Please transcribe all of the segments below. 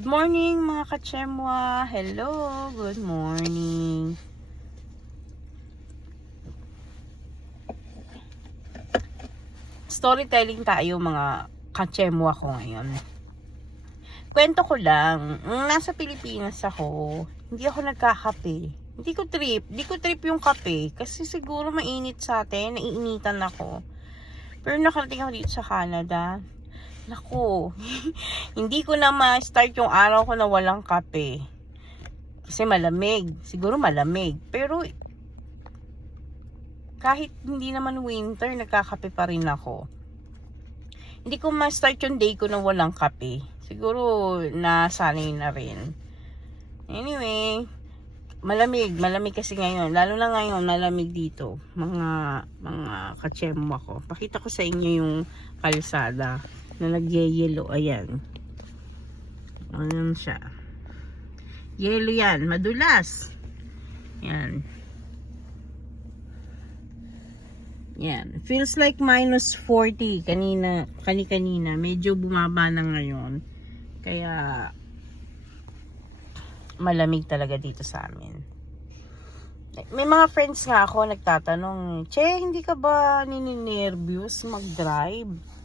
Good morning mga kachemwa. Hello, good morning. Storytelling tayo mga kachemwa ko ngayon. Kwento ko lang, nasa Pilipinas ako, hindi ako nagkakape. Hindi ko trip yung kape kasi siguro mainit sa atin, naiinitan ako. Pero nakarating ako dito sa Canada. Naku, hindi ko na ma-start yung araw ko na walang kape. Kasi malamig. Siguro malamig. Pero, kahit hindi naman winter, nagkakape pa rin ako. Hindi ko ma-start yung day ko na walang kape. Siguro, nasanay na rin. Anyway, malamig. Malamig kasi ngayon. Lalo na ngayon, malamig dito. Mga kachemwa ko. Pakita ko sa inyo yung kalsada na nag-yellow. Ayan. Ayan siya. Yellow yan. Madulas. Yan. Yan. Feels like minus 40 kanina. Medyo bumaba na ngayon. Kaya malamig talaga dito sa amin. May mga friends nga ako nagtatanong, Che, hindi ka ba nininervyos mag-drive?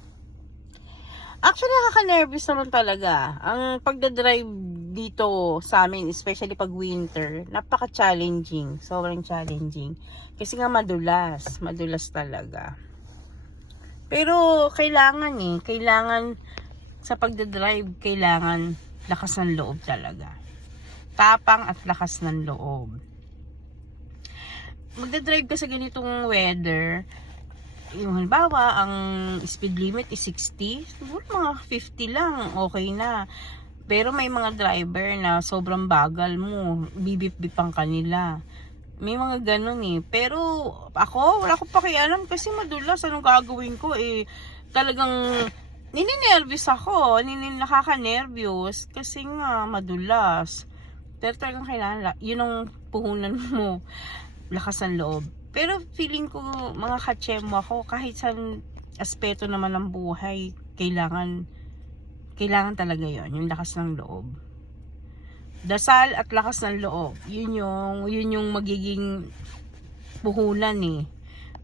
Actually, nakaka-nervous naman talaga. Ang pagdadrive dito sa amin, especially pag winter, napaka-challenging. Sobrang challenging. Kasi nga madulas. Madulas talaga. Pero, kailangan sa pagdadrive, kailangan lakas ng loob talaga. Tapang at lakas ng loob. Magdadrive ka sa ganitong weather, yung halimbawa, ang speed limit is 60, siguro mga 50 lang, okay na. Pero may mga driver na sobrang bagal mo, bibip-bipang kanila. May mga ganun eh. Pero ako, wala ko pakialam kasi madulas. Anong gagawin ko eh? Talagang nininervyos ako, nakaka-nervyos kasi nga madulas. Pero talagang kailangan, yun ang puhunan mo, lakas ng loob. Pero feeling ko, mga kachemwa ko, kahit sa aspeto naman ng buhay, kailangan talaga yon, yung lakas ng loob. Dasal at lakas ng loob, yun yung magiging puhunan eh.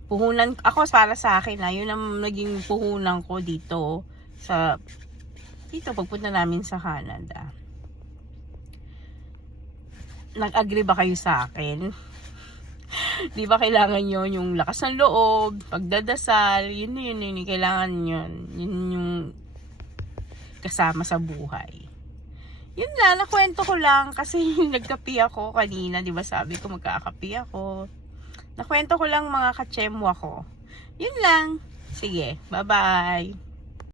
Puhunan, ako para sa akin yun ang naging puhunan ko dito, pagpunta namin sa Canada. Nag-agree ba kayo sa akin? Di ba kailangan yon, yung lakas ng loob, pagdadasal, yun, kailangan yun yung kasama sa buhay. Yun lang, nakwento ko lang kasi nagkapi ako kanina, di ba sabi ko magkakapi ako. Nakwento ko lang mga kachemwa ko. Yun lang. Sige, bye-bye.